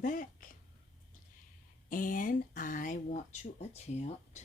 back, and I want to attempt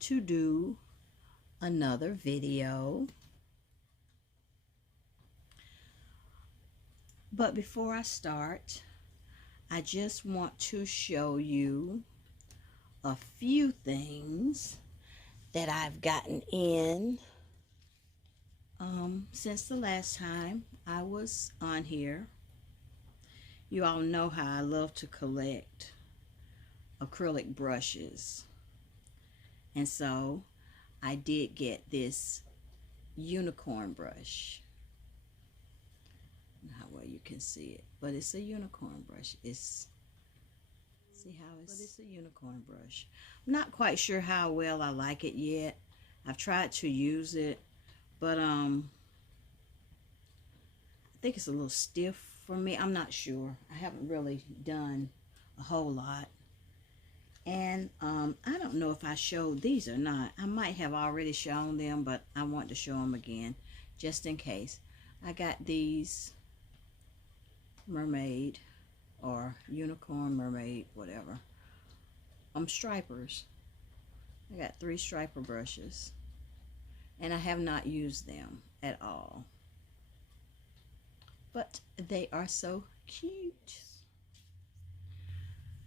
to do another video. But before I start, I just want to show you a few things that I've gotten in since the last time I was on here. You all know how I love to collect acrylic brushes, and so I did get this unicorn brush. How well you can see it, but it's a unicorn brush. It's a unicorn brush. I'm not quite sure how well I like it yet. I've tried to use it, but I think it's a little stiff for me. I'm not sure. I haven't really done a whole lot. And I don't know if I showed these or not. I might have already shown them, but I want to show them again just in case. I got these mermaid or unicorn, mermaid, whatever, stripers. I got 3 striper brushes, and I have not used them at all, but they are so cute.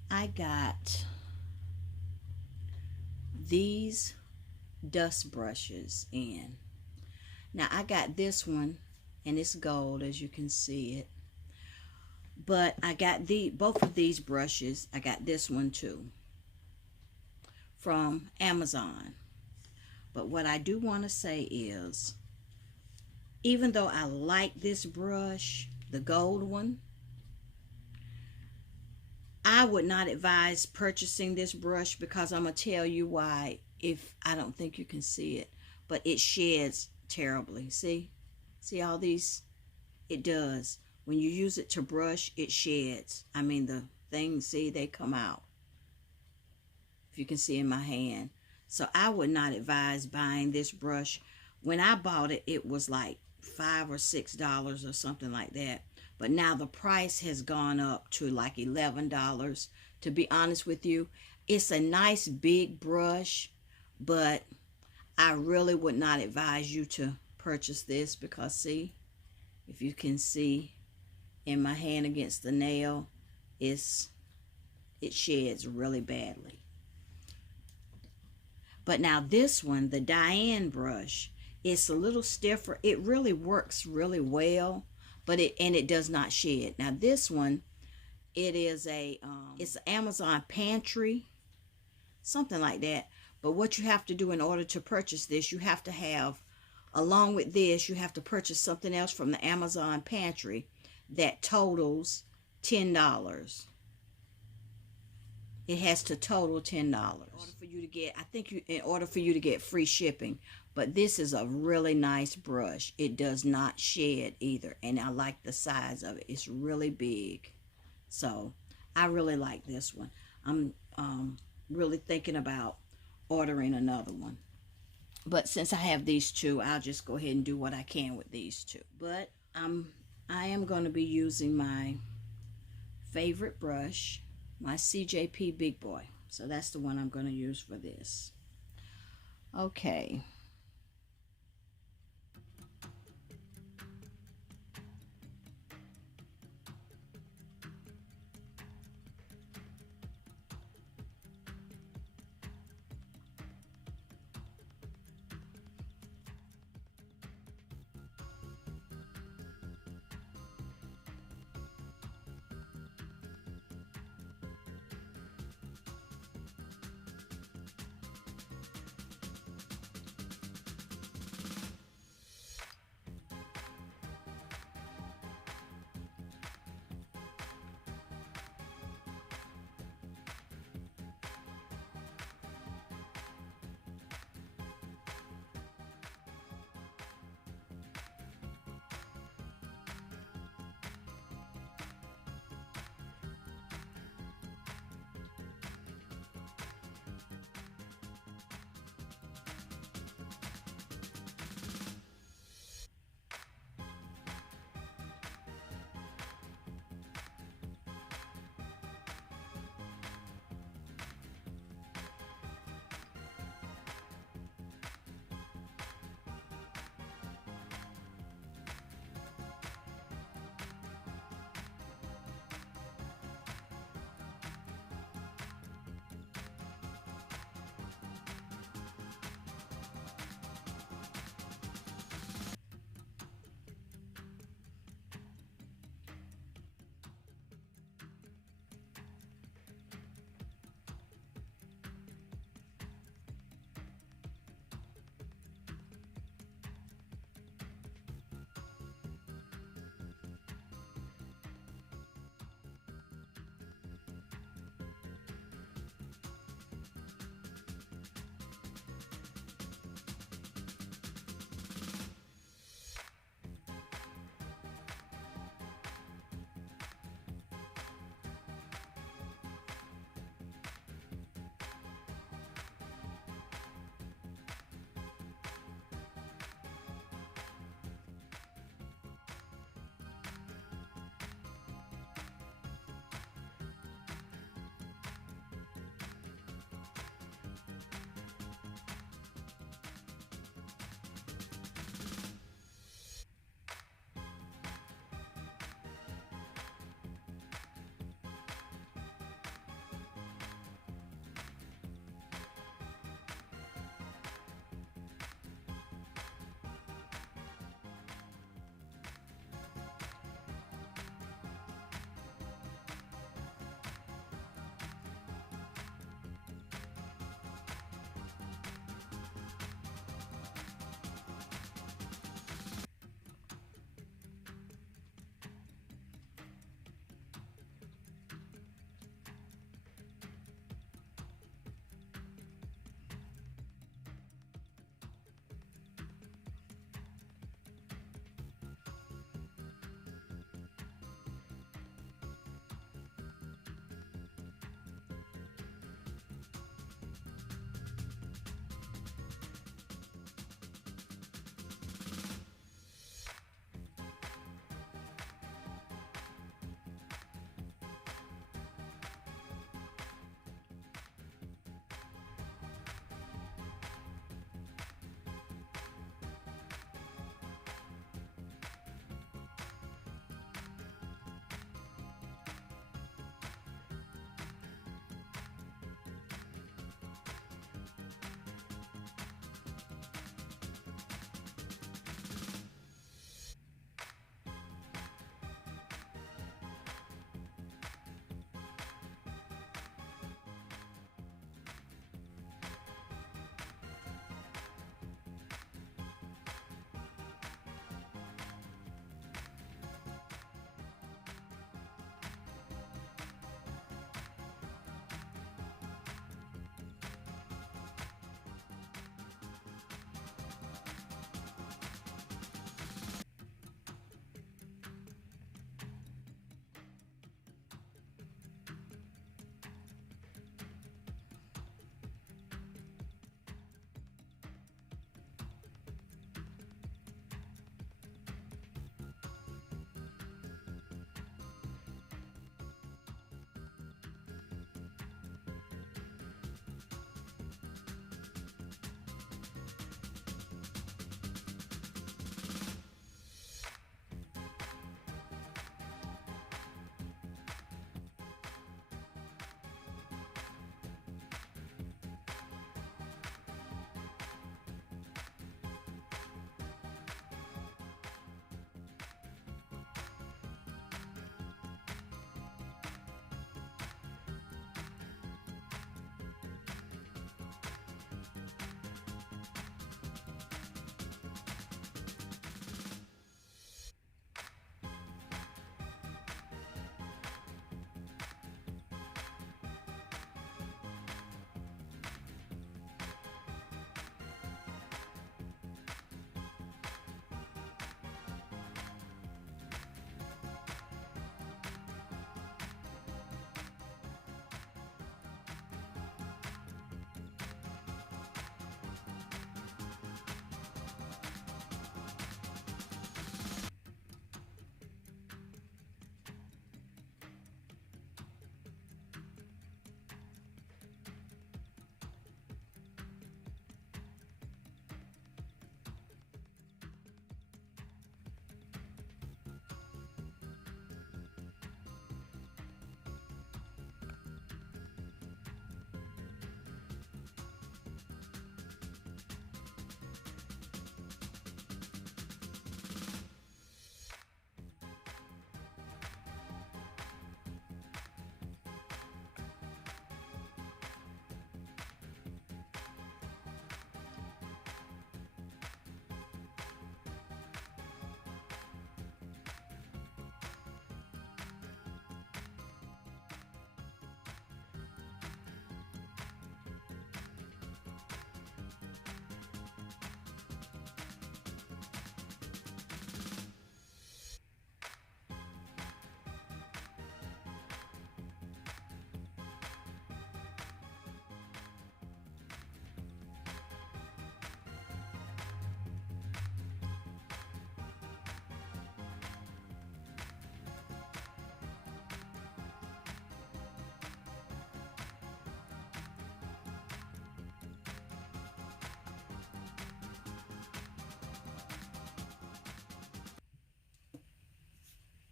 I got these dust brushes in. Now I got this one, and it's gold, as you can see it. But I got both of these brushes. I got this one too from Amazon. But what I do want to say is, even though I like this brush, the gold one, I would not advise purchasing this brush, because I'm going to tell you why. If I don't think you can see it, but it sheds terribly. See all these? It does. When you use it to brush, it sheds. I mean, the things, see, they come out. If you can see in my hand. So I would not advise buying this brush. When I bought it, it was like $5 or $6 or something like that. But now the price has gone up to like $11. To be honest with you, it's a nice big brush, but I really would not advise you to purchase this, because see, if you can see in my hand against the nail, it sheds really badly. But now this one, the Diane brush, it's a little stiffer. It really works really well, but it does not shed. Now this one, it is it's Amazon Pantry, something like that. But what you have to do in order to purchase this, you have to have, along with this, you have to purchase something else from the Amazon Pantry that totals $10. It has to total $10 in order for you to get, I think in order for you to get free shipping. But this is a really nice brush. It does not shed either, and I like the size of it. It's really big, so I really like this one. I'm really thinking about ordering another one, but since I have these two, I'll just go ahead and do what I can with these two. But I am going to be using my favorite brush, my CJP Big Boy. So that's the one I'm going to use for this. Okay.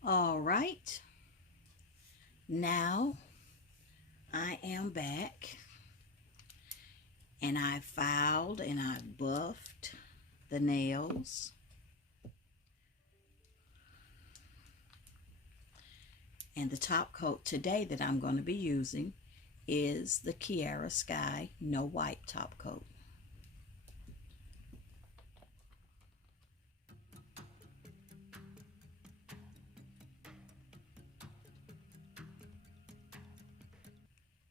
All right, now I am back, and I filed and I buffed the nails. And the top coat today that I'm going to be using is the Kiara Sky No Wipe top coat.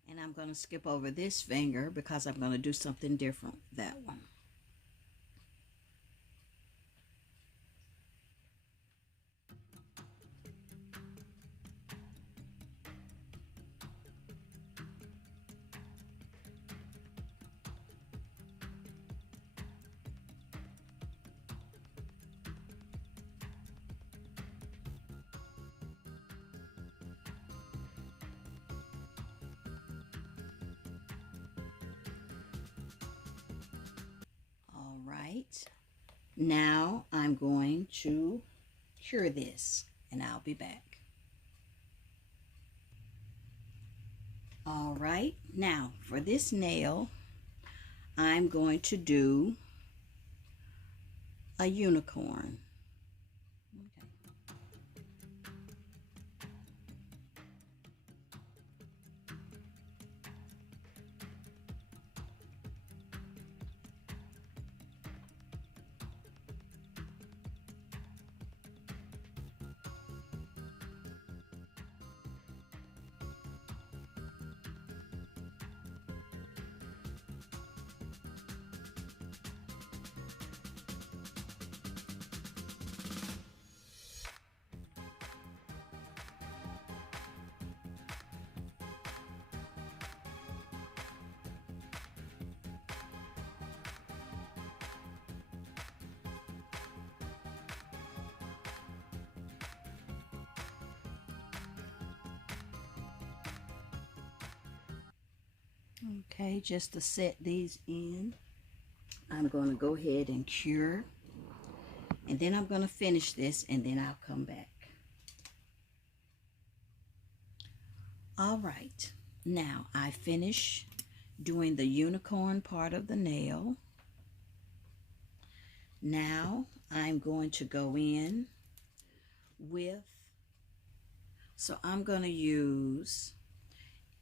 And I'm going to skip over this finger because I'm going to do something different with that one. All right, now I'm going to cure this and I'll be back. All right, now for this nail, I'm going to do a unicorn. Okay, just to set these in, I'm going to go ahead and cure, and then I'm going to finish this, and then I'll come back. All right, now I finish doing the unicorn part of the nail. Now I'm going to go in with, so I'm going to use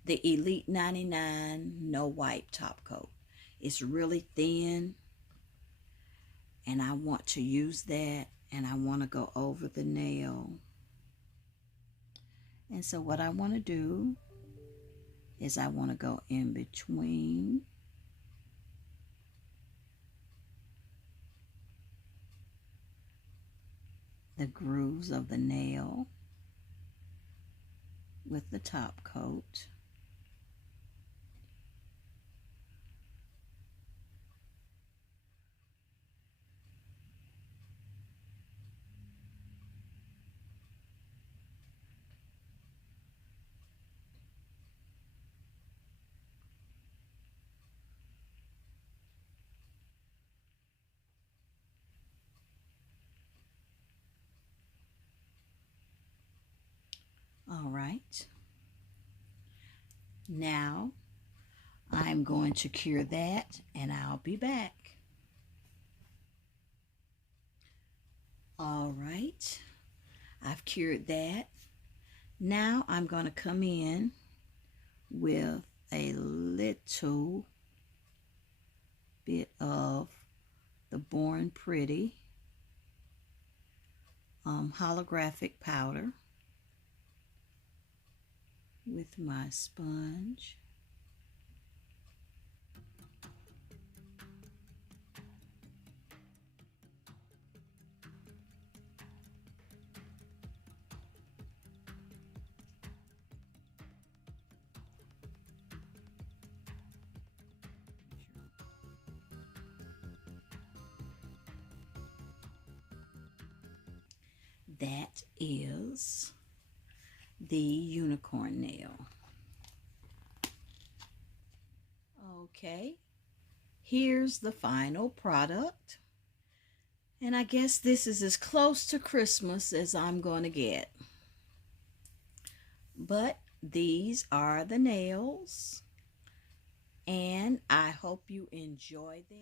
the Elite 99 No Wipe top coat. It's really thin, and I want to use that, and I want to go over the nail. And so what I want to do is I want to go in between the grooves of the nail with the top coat. All right. Now I'm going to cure that, and I'll be back. All right, I've cured that. Now I'm going to come in with a little bit of the Born Pretty holographic powder with my sponge. That is the unicorn nail. Okay, here's the final product. And I guess this is as close to Christmas as I'm going to get. But these are the nails, and I hope you enjoy them.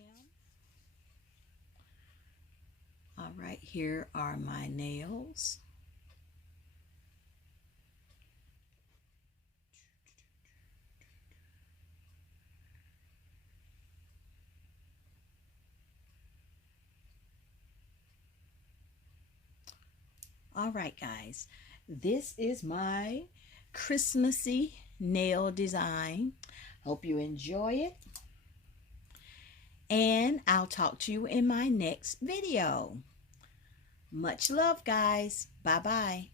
All right, here are my nails. All right, guys, this is my Christmassy nail design. Hope you enjoy it, and I'll talk to you in my next video. Much love, guys. Bye-bye.